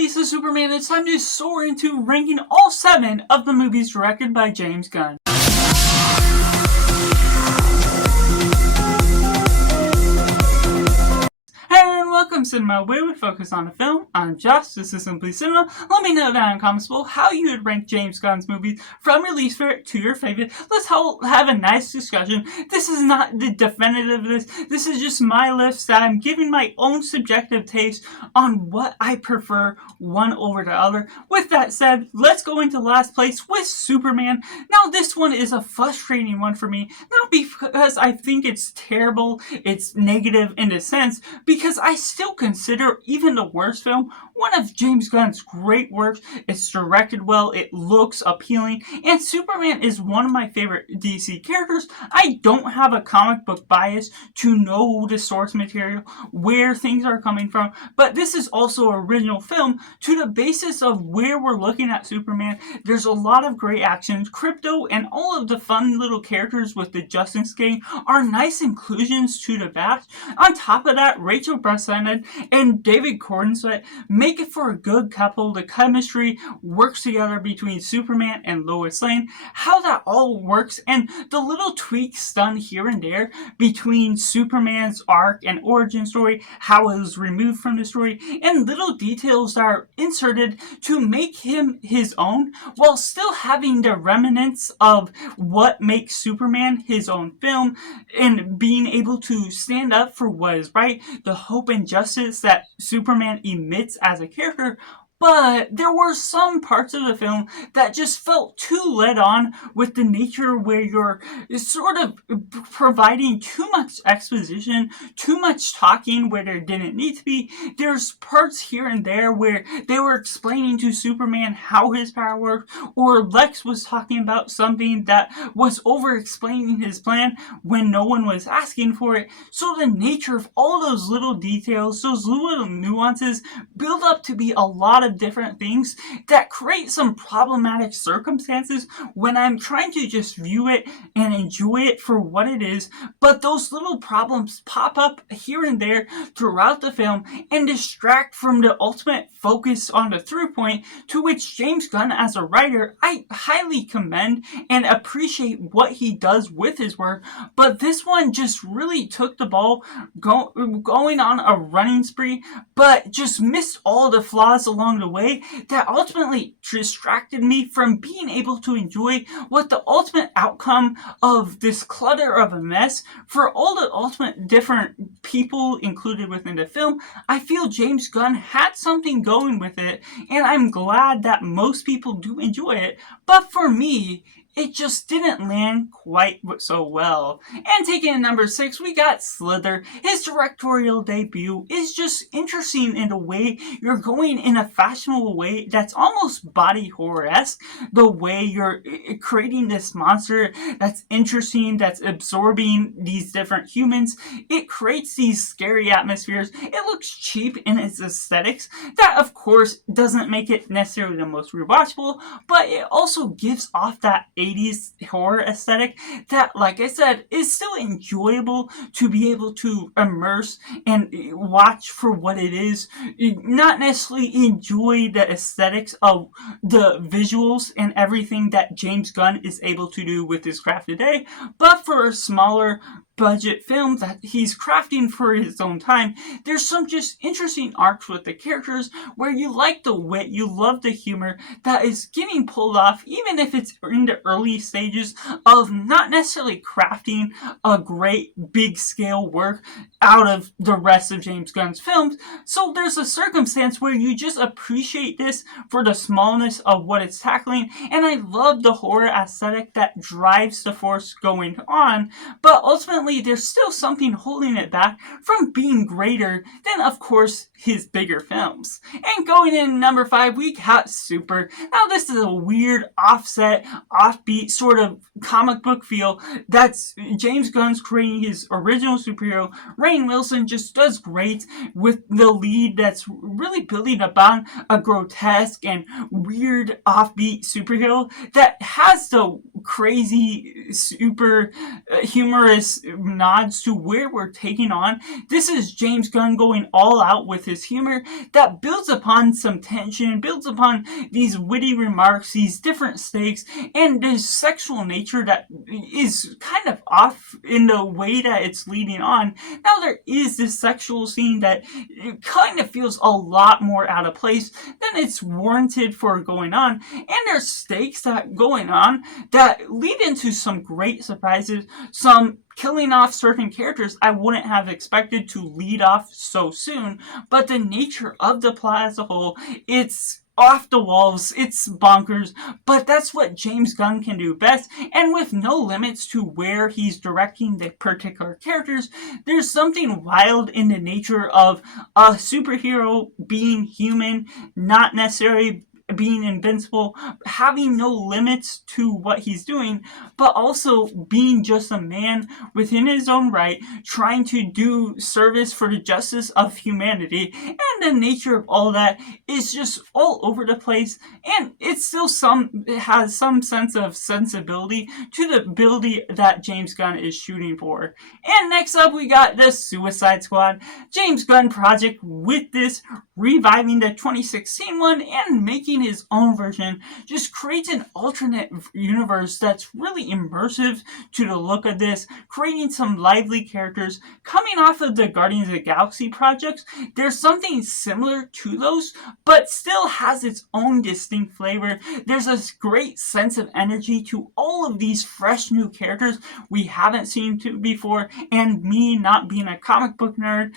release of Superman, it's time to soar into ranking all 7 of the movies directed by James Gunn. Welcome Cinema, where we focus on a film. I'm Josh, this is Simply Cinema. Let me know down in comments below how you would rank James Gunn's movies from your least favorite to your favorite. Let's have a nice discussion. This is not the definitive list. This is just my list that I'm giving my own subjective taste on what I prefer one over the other. With that said, let's go into last place with Superman. Now this one is a frustrating one for me, not because I think it's terrible, it's negative in a sense, because I still consider even the worst film one of James Gunn's great works. It's directed well, it looks appealing, and Superman is one of my favorite DC characters. I don't have a comic book bias to know the source material, where things are coming from, but this is also an original film to the basis of where we're looking at Superman. There's a lot of great action. Crypto and all of the fun little characters with the Justice Gang are nice inclusions to the cast. On top of that, Rachel Brosnahan and David Corenswet make it for a good couple. The chemistry works together between Superman and Lois Lane. How that all works and the little tweaks done here and there between Superman's arc and origin story, how it was removed from the story, and little details that are inserted to make him his own while still having the remnants of what makes Superman his own film and being able to stand up for what is right, the hope and justice that Superman emits as a character. But there were some parts of the film that just felt too led on with the nature where you're sort of providing too much exposition, too much talking where there didn't need to be. There's parts here and there where they were explaining to Superman how his power works, or Lex was talking about something that was over-explaining his plan when no one was asking for it. So the nature of all those little details, those little nuances, build up to be a lot of different things that create some problematic circumstances when I'm trying to just view it and enjoy it for what it is. But those little problems pop up here and there throughout the film and distract from the ultimate focus on the through point, to which James Gunn as a writer, I highly commend and appreciate what he does with his work. But this one just really took the ball going on a running spree, but just missed all the flaws along the way that ultimately distracted me from being able to enjoy what the ultimate outcome of this clutter of a mess for all the ultimate different people included within the film. I feel James Gunn had something going with it, and I'm glad that most people do enjoy it, but for me, it just didn't land quite so well. And taking in number 6, we got Slither. His directorial debut is just interesting in a way you're going in a fashionable way that's almost body horror-esque. The way you're creating this monster that's interesting, that's absorbing these different humans. It creates these scary atmospheres. It looks cheap in its aesthetics. That, of course, doesn't make it necessarily the most rewatchable, but it also gives off that 80s horror aesthetic that, like I said, is still enjoyable to be able to immerse and watch for what it is. Not necessarily enjoy the aesthetics of the visuals and everything that James Gunn is able to do with his craft today, but for a smaller budget film that he's crafting for his own time, there's some just interesting arcs with the characters where you like the wit, you love the humor that is getting pulled off, even if it's in the early stages of not necessarily crafting a great big scale work out of the rest of James Gunn's films. So there's a circumstance where you just appreciate this for the smallness of what it's tackling, and I love the horror aesthetic that drives the force going on, but ultimately there's still something holding it back from being greater than, of course, his bigger films. And going in number 5, we got Super. Now this is a weird, offset, offbeat, sort of comic book feel that's James Gunn's creating his original superhero. Rainn Wilson just does great with the lead that's really building upon a grotesque and weird offbeat superhero that has the crazy super humorous nods to where we're taking on. This is James Gunn going all out with his humor that builds upon some tension, builds upon these witty remarks, these different stakes, and this sexual nature that is kind of off in the way that it's leading on. Now there is this sexual scene that kind of feels a lot more out of place than it's warranted for going on, and there's stakes that going on that lead into some great surprises, some killing off certain characters I wouldn't have expected to lead off so soon, but the nature of the plot as a whole, it's off the walls, it's bonkers, but that's what James Gunn can do best, and with no limits to where he's directing the particular characters, there's something wild in the nature of a superhero being human, not necessarily being invincible, having no limits to what he's doing, but also being just a man within his own right, trying to do service for the justice of humanity, and the nature of all that is just all over the place, and it has some sense of sensibility to the ability that James Gunn is shooting for. And next up we got the Suicide Squad. James Gunn project with this, reviving the 2016 one and making his own version, just creates an alternate universe that's really immersive to the look of this, creating some lively characters. Coming off of the Guardians of the Galaxy projects, there's something similar to those, but still has its own distinct flavor. There's a great sense of energy to all of these fresh new characters we haven't seen before, and me not being a comic book nerd,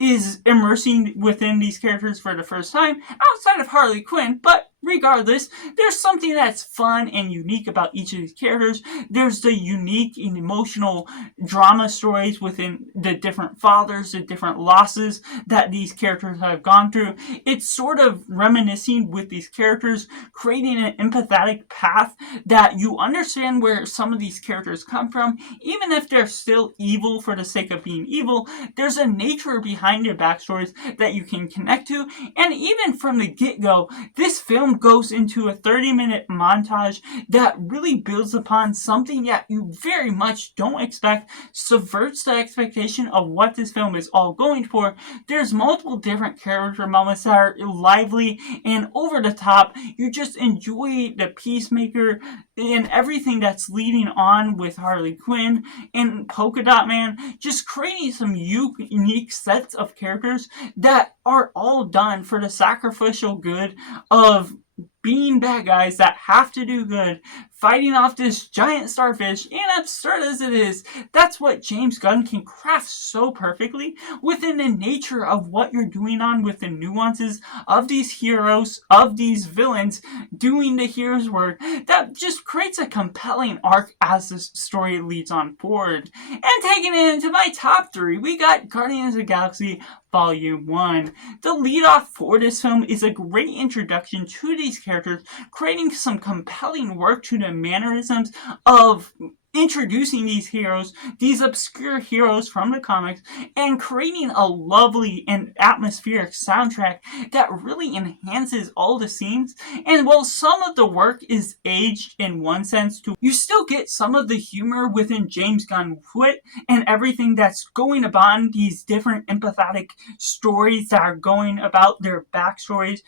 is immersing within these characters for the first time, outside of Harley Quinn, but regardless, there's something that's fun and unique about each of these characters. There's the unique and emotional drama stories within the different fathers, the different losses that these characters have gone through. It's sort of reminiscing with these characters, creating an empathetic path that you understand where some of these characters come from. Even if they're still evil for the sake of being evil, there's a nature behind their backstories that you can connect to. And even from the get-go, this film goes into a 30-minute montage that really builds upon something that you very much don't expect, subverts the expectation of what this film is all going for. There's multiple different character moments that are lively and over the top. You just enjoy the Peacemaker and everything that's leading on with Harley Quinn and Polka Dot Man, just creating some unique sets of characters that are all done for the sacrificial good of being bad guys that have to do good, fighting off this giant starfish, and absurd as it is, that's what James Gunn can craft so perfectly within the nature of what you're doing on with the nuances of these heroes, of these villains, doing the hero's work, that just creates a compelling arc as the story leads on forward. And taking it into my top 3, we got Guardians of the Galaxy Volume 1. The lead off for this film is a great introduction to these characters, creating some compelling work to the mannerisms of introducing these heroes, these obscure heroes from the comics, and creating a lovely and atmospheric soundtrack that really enhances all the scenes. And while some of the work is aged in one sense too, you still get some of the humor within James Gunn wit and everything that's going about these different empathetic stories that are going about their backstories.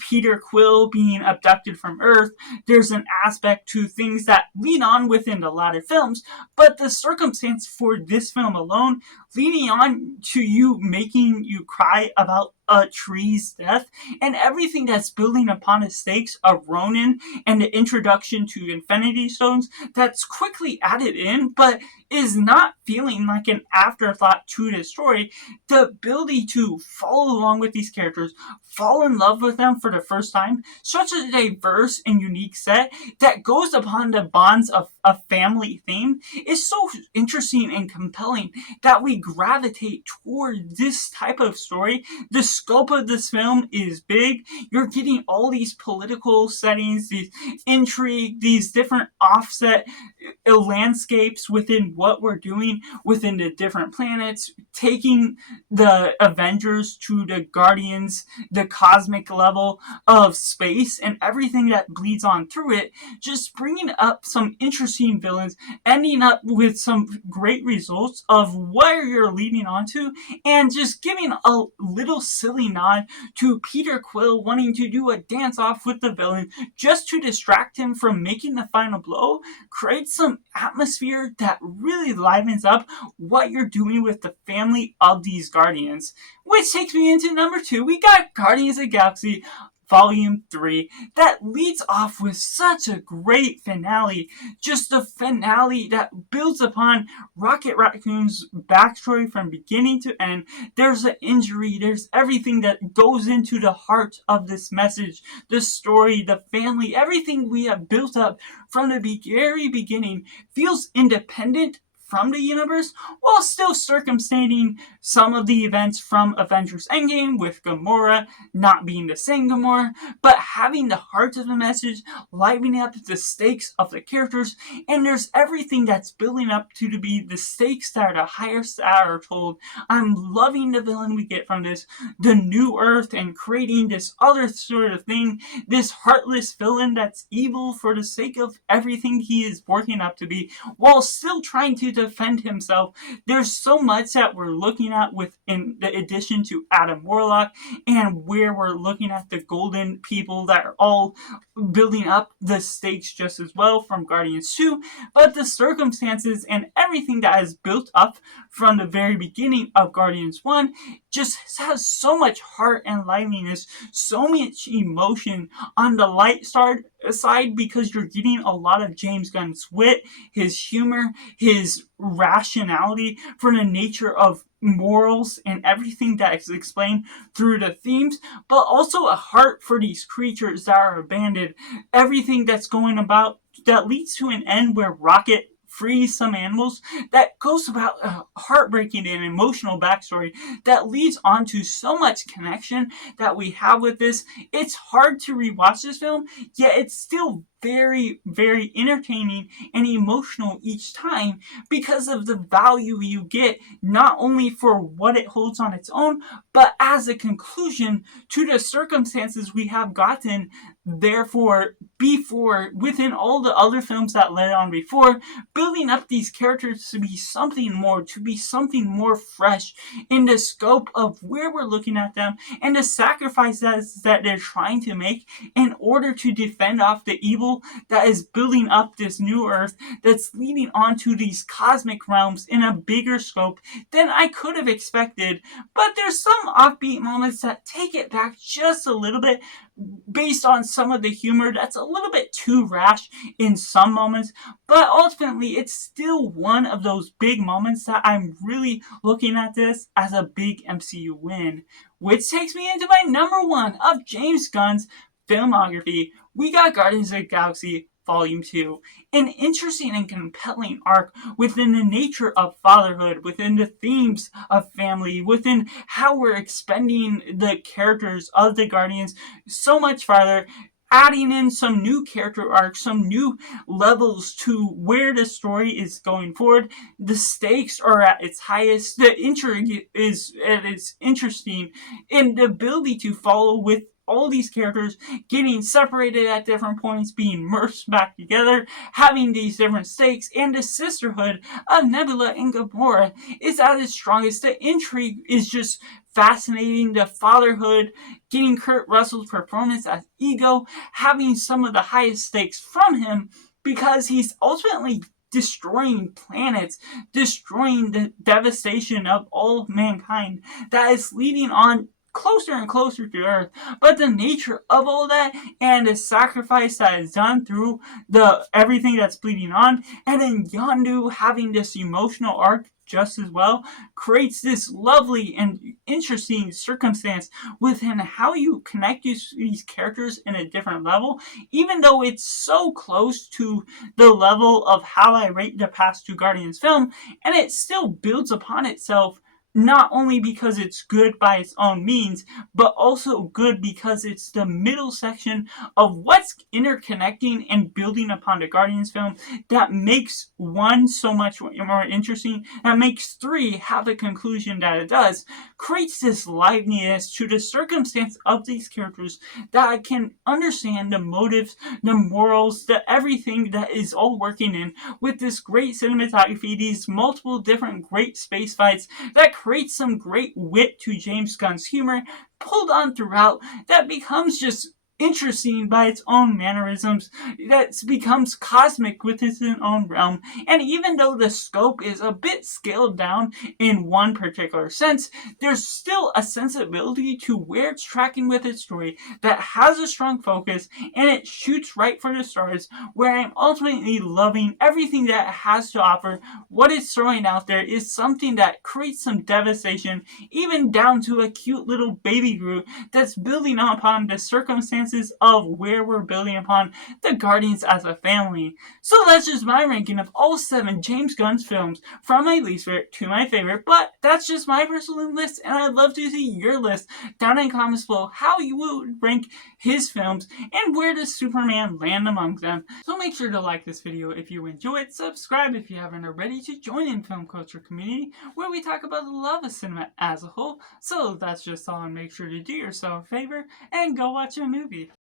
Peter Quill being abducted from Earth, there's an aspect to things that lead on within the latter films, but the circumstance for this film alone, leading on to you making you cry about a tree's death, and everything that's building upon the stakes of Ronin and the introduction to Infinity Stones that's quickly added in, but is not feeling like an afterthought to the story. The ability to follow along with these characters, fall in love with them for the first time, such a diverse and unique set that goes upon the bonds of a family theme is so interesting and compelling that we gravitate toward this type of story. The scope of this film is big. You're getting all these political settings, these intrigue, these different offset landscapes within what we're doing within the different planets, taking the Avengers to the Guardians, the cosmic level of space, and everything that bleeds on through it, just bringing up some interesting villains, ending up with some great results of where you're leading on to, and just giving a little silly nod to Peter Quill wanting to do a dance off with the villain just to distract him from making the final blow, creates some atmosphere that really livens up what you're doing with the family of these Guardians. Which takes me into number 2. We got Guardians of the Galaxy Volume 3 that leads off with such a great finale. Just a finale that builds upon Rocket Raccoon's backstory from beginning to end. There's an injury, there's everything that goes into the heart of this message, the story, the family, everything we have built up from the very beginning feels independent from the universe, while still circumstanting some of the events from Avengers Endgame, with Gamora not being the same Gamora, but having the heart of the message, livening up the stakes of the characters, and there's everything that's building up to be the stakes that are the highest that are told. I'm loving the villain we get from this, the New Earth, and creating this other sort of thing, this heartless villain that's evil for the sake of everything he is working up to be, while still trying to defend himself. There's so much that we're looking at within the addition to Adam Warlock, and where we're looking at the golden people that are all building up the stakes just as well from Guardians 2, but the circumstances and everything that is built up from the very beginning of Guardians 1 just has so much heart and liveliness, so much emotion on the light side, because you're getting a lot of James Gunn's wit, his humor, his rationality for the nature of morals and everything that is explained through the themes, but also a heart for these creatures that are abandoned. Everything that's going about that leads to an end where Rocket frees some animals, that goes about a heartbreaking and emotional backstory that leads on to so much connection that we have with this. It's hard to rewatch this film, yet it's still very, very entertaining and emotional each time because of the value you get, not only for what it holds on its own, but as a conclusion to the circumstances we have gotten, therefore, before, within all the other films that led on before, building up these characters to be something more fresh in the scope of where we're looking at them and the sacrifices that they're trying to make in order to defend off the evil that is building up this new Earth that's leading on to these cosmic realms in a bigger scope than I could have expected. But there's some offbeat moments that take it back just a little bit based on some of the humor that's a little bit too rash in some moments, but ultimately it's still one of those big moments that I'm really looking at this as a big MCU win. Which takes me into my number 1 of James Gunn's filmography. We got Guardians of the Galaxy Volume 2, an interesting and compelling arc within the nature of fatherhood, within the themes of family, within how we're expending the characters of the Guardians so much farther, adding in some new character arcs, some new levels to where the story is going forward. The stakes are at its highest, the intrigue is at its interesting, and the ability to follow with all these characters getting separated at different points, being merged back together, having these different stakes, and the sisterhood of Nebula and Gamora is at its strongest. The intrigue is just fascinating. The fatherhood, getting Kurt Russell's performance as Ego, having some of the highest stakes from him because he's ultimately destroying planets, destroying the devastation of all of mankind that is leading on closer and closer to Earth, but the nature of all that and the sacrifice that is done through the everything that's bleeding on, and then Yondu having this emotional arc just as well, creates this lovely and interesting circumstance within how you connect these characters in a different level, even though it's so close to the level of how I rate the past 2 Guardians film, and it still builds upon itself not only because it's good by its own means, but also good because it's the middle section of what's interconnecting and building upon the Guardians film that makes one so much more interesting, that makes three have the conclusion that it does, creates this liveliness to the circumstance of these characters that I can understand the motives, the morals, the everything that is all working in with this great cinematography, these multiple different great space fights that creates some great wit to James Gunn's humor, pulled on throughout, that becomes just interesting by its own mannerisms, that becomes cosmic with its own realm. And even though the scope is a bit scaled down in one particular sense, there's still a sensibility to where it's tracking with its story that has a strong focus, and it shoots right for the stars, where I'm ultimately loving everything that it has to offer. What it's throwing out there is something that creates some devastation, even down to a cute little baby Groot that's building upon the circumstances of where we're building upon the Guardians as a family. So that's just my ranking of all 7 James Gunn's films, from my least favorite to my favorite, but that's just my personal list, and I'd love to see your list down in the comments below, how you would rank his films, and where does Superman land among them. So make sure to like this video if you enjoy it, subscribe if you haven't already to join in film culture community, where we talk about the love of cinema as a whole. So that's just all, and make sure to do yourself a favor and go watch a movie.